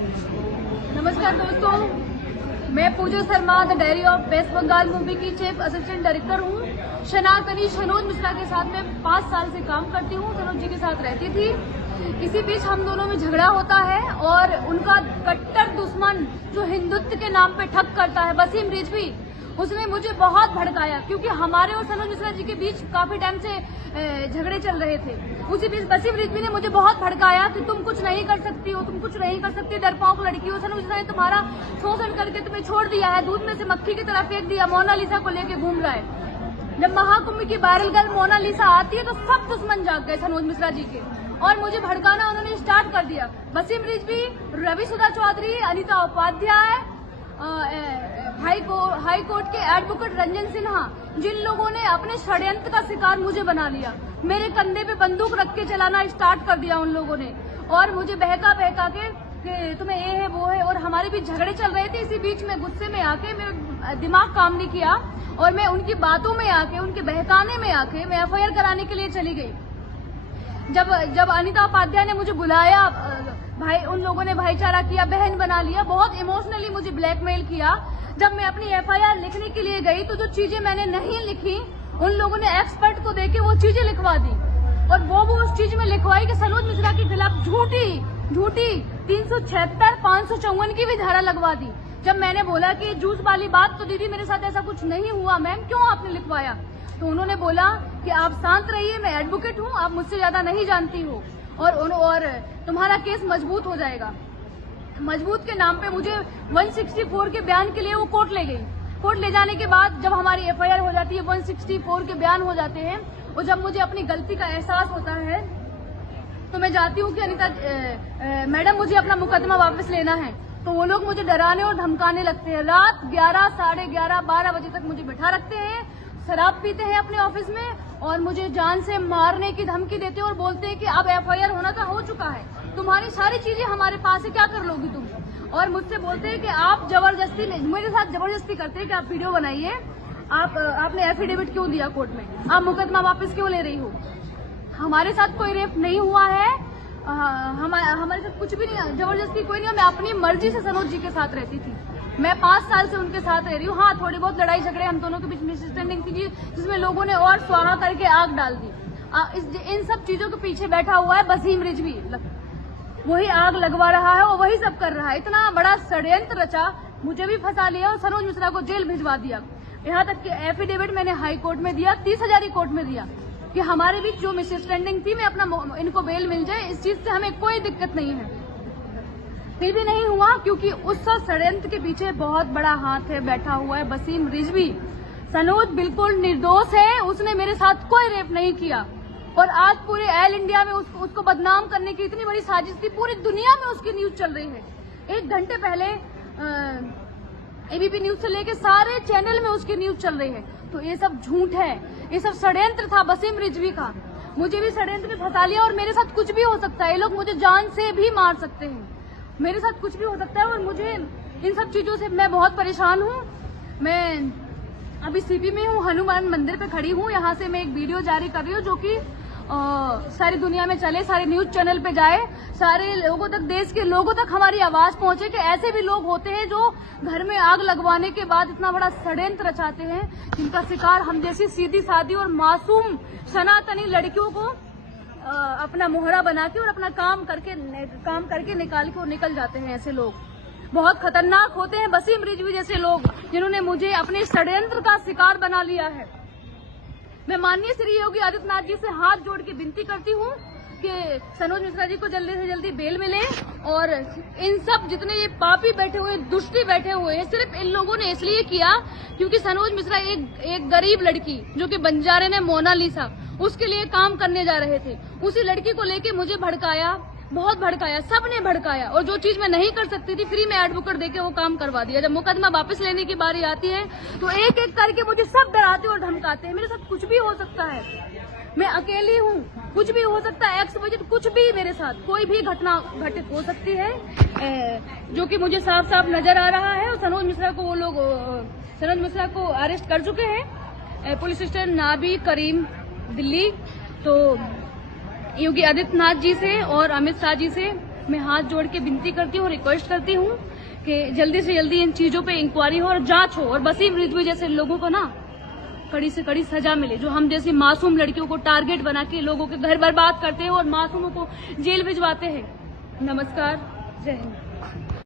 नमस्कार दोस्तों, मैं Pooja Sharma the diary of West Bengal movie की चीफ असिस्टेंट डायरेक्टर हूँ। सनातनी सनोज मिश्रा के साथ मैं 5 साल से काम करती हूँ। सनोज जी के साथ रहती थी। इसी बीच हम दोनों में झगड़ा होता है और उनका कट्टर दुश्मन जो हिंदुत्व के नाम पे ठग करता है, वसीम रिजवी, उसने मुझे बहुत भड़काया क्योंकि हमारे और सनोज मिश्रा जी के बीच काफी टाइम से झगड़े चल रहे थे। उसी बीच वसीम रिजवी ने मुझे बहुत भड़काया कि तुम कुछ नहीं कर सकती हो, तुम कुछ नहीं कर सकती, डरपोक लड़की हो। सनोज मिश्रा ने तुम्हारा शोषण करके तुम्हें छोड़ दिया है, दूध में से मक्खी की तरह फेंक दिया, मोनालिसा को लेके घूम रहा है। जब महाकुंभ की वायरल गर्ल मोनालिसा आती है तो सब दुश्मन जाग गए सनोज मिश्रा जी के और मुझे भड़काना उन्होंने स्टार्ट कर दिया। वसीम रिजवी, रवि सुधा चौधरी, अनिता उपाध्याय, हाई कोर्ट के एडवोकेट रंजन सिन्हा, जिन लोगों ने अपने षड्यंत्र का शिकार मुझे बना लिया, मेरे कंधे पे बंदूक रख के चलाना स्टार्ट कर दिया उन लोगों ने और मुझे बहका के कि तुम्हें ये है वो है, और हमारे बीच झगड़े चल रहे थे। इसी बीच में गुस्से में आके मेरा दिमाग काम नहीं किया और मैं उनकी बातों में आके, उनके बहकाने में आके मैं एफआईआर कराने के लिए चली गई। जब अनिता उपाध्याय ने मुझे बुलाया, भाई उन लोगों ने भाईचारा किया, बहन बना लिया, बहुत इमोशनली मुझे ब्लैकमेल किया। जब मैं अपनी एफआईआर लिखने के लिए गई तो जो चीजें मैंने नहीं लिखी उन लोगों ने एक्सपर्ट को देके वो चीजें लिखवा दी और वो उस चीज में लिखवाई कि सनोज मिश्रा के खिलाफ झूठी 376, 554 की भी धारा लगवा दी। जब मैंने बोला कि जूस वाली बात तो दीदी मेरे साथ ऐसा कुछ नहीं हुआ मैम, क्यों आपने लिखवाया? तो उन्होंने बोला कि आप शांत रहिए, मैं एडवोकेट हूँ, आप मुझसे ज्यादा नहीं जानती हो और तुम्हारा केस मजबूत हो जाएगा। मजबूत के नाम पे मुझे 164 के बयान के लिए वो कोर्ट ले गई। कोर्ट ले जाने के बाद जब हमारी एफआईआर हो जाती है, 164 के बयान हो जाते हैं और जब मुझे अपनी गलती का एहसास होता है तो मैं जाती हूँ कि अनिता मैडम मुझे अपना मुकदमा वापस लेना है। तो वो लोग मुझे डराने और धमकाने लगते हैं। रात 11, साढ़े 11, 12 बजे तक मुझे बैठा रखते हैं, शराब पीते हैं अपने ऑफिस में और मुझे जान से मारने की धमकी देते हैं और बोलते हैं कि अब एफआईआर होना था, हो चुका है, तुम्हारी सारी चीजें हमारे पास है, क्या कर लोगी तुम? और मुझसे बोलते हैं कि आप जबरदस्ती, मेरे साथ जबरदस्ती करते हैं कि आप वीडियो बनाइए, आपने एफिडेविट क्यों दिया कोर्ट में, आप मुकदमा वापस क्यों ले रही हो? हमारे साथ कोई रेप नहीं हुआ है, हमारे साथ कुछ भी नहीं, जबरदस्ती कोई नहीं। मैं अपनी मर्जी से सनोज जी के साथ रहती थी। मैं 5 साल से उनके साथ रह रही हूँ। हाँ, थोड़ी बहुत लड़ाई झगड़े हम दोनों के बीच मिसअंडरस्टैंडिंग थी जिसमें लोगों ने और स्वाहा करके आग डाल दी। इन सब चीजों के पीछे बैठा हुआ है वसीम रिजवी, वही आग लगवा रहा है और वही सब कर रहा है। इतना बड़ा षड्यंत्र रचा, मुझे भी फंसा लिया और सनोज मिश्रा को जेल भिजवा दिया। यहाँ तक कि एफिडेविट मैंने हाई कोर्ट में दिया, 30,000 कोर्ट में दिया कि हमारे बीच जो मिसअंडरस्टैंडिंग थी, मैं अपना इनको बेल मिल जाए, इस चीज से हमें कोई दिक्कत नहीं है। फिर भी नहीं हुआ क्योंकि उस षड्यंत्र के पीछे बहुत बड़ा हाथ है, बैठा हुआ है वसीम रिजवी। सनोज बिल्कुल निर्दोष है, उसने मेरे साथ कोई रेप नहीं किया और आज पूरे ऑल इंडिया में उसको बदनाम करने की इतनी बड़ी साजिश थी, पूरी दुनिया में उसकी न्यूज चल रही है। 1 घंटे पहले एबीपी न्यूज से लेके सारे चैनल में उसकी न्यूज चल रही है। तो ये सब झूठ है, ये सब षड्यंत्र था वसीम रिजवी का। मुझे भी षड्यंत्र में फंसा लिया और मेरे साथ कुछ भी हो सकता है, ये लोग मुझे जान से भी मार सकते हैं, मेरे साथ कुछ भी हो सकता है और मुझे इन सब चीजों से मैं बहुत परेशान हूँ। मैं अभी सीपी में हूँ, हनुमान मंदिर पे खड़ी हूँ। यहाँ से मैं एक वीडियो जारी कर रही हूँ जो कि सारी दुनिया में चले, सारे न्यूज चैनल पे जाए, सारे लोगों तक, देश के लोगों तक हमारी आवाज पहुंचे कि ऐसे भी लोग होते हैं जो घर में आग लगवाने के बाद इतना बड़ा षड्यंत्र रचाते हैं, जिनका शिकार हम जैसी सीधी सादी और मासूम सनातनी लड़कियों को अपना मोहरा बना के और अपना काम करके निकल जाते हैं। ऐसे लोग बहुत खतरनाक होते हैं, वसीम रिजवी जैसे लोग, जिन्होंने मुझे अपने षड्यंत्र का शिकार बना लिया है। मैं माननीय श्री योगी आदित्यनाथ जी से हाथ जोड़ के विनती करती हूँ कि सनोज मिश्रा जी को जल्दी से जल्दी बेल मिले और इन सब जितने ये पापी बैठे हुए, दुष्टी बैठे हुए हैं, सिर्फ इन लोगों ने इसलिए किया क्योंकि सनोज मिश्रा एक गरीब लड़की जो कि बंजारे ने मोनालिसा, उसके लिए काम करने जा रहे थे, उसी लड़की को लेके मुझे भड़काया, बहुत भड़काया, सबने भड़काया और जो चीज मैं नहीं कर सकती थी फ्री में एडवोकेट देके वो काम करवा दिया। जब मुकदमा वापस लेने की बारी आती है तो एक एक करके मुझे सब डराते और धमकाते हैं। मेरे साथ कुछ भी हो सकता है, मैं अकेली हूँ, कुछ भी हो सकता है, XYZ कुछ भी, मेरे साथ कोई भी घटना घटित हो सकती है, जो कि मुझे साफ साफ नजर आ रहा है। और सनोज मिश्रा को वो लोग सनोज मिश्रा को अरेस्ट कर चुके हैं पुलिस स्टेशन नाबी करीम दिल्ली। तो योगी आदित्यनाथ जी से और अमित शाह जी से मैं हाथ जोड़ के विनती करती हूँ, रिक्वेस्ट करती हूँ कि जल्दी से जल्दी इन चीजों पे इंक्वायरी हो और जांच हो और वसीम रिजवी जैसे लोगों को ना कड़ी से कड़ी सजा मिले, जो हम जैसी मासूम लड़कियों को टारगेट बना के लोगों के घर बर्बाद करते हैं और मासूमों को जेल भिजवाते हैं। नमस्कार, जय हिंद।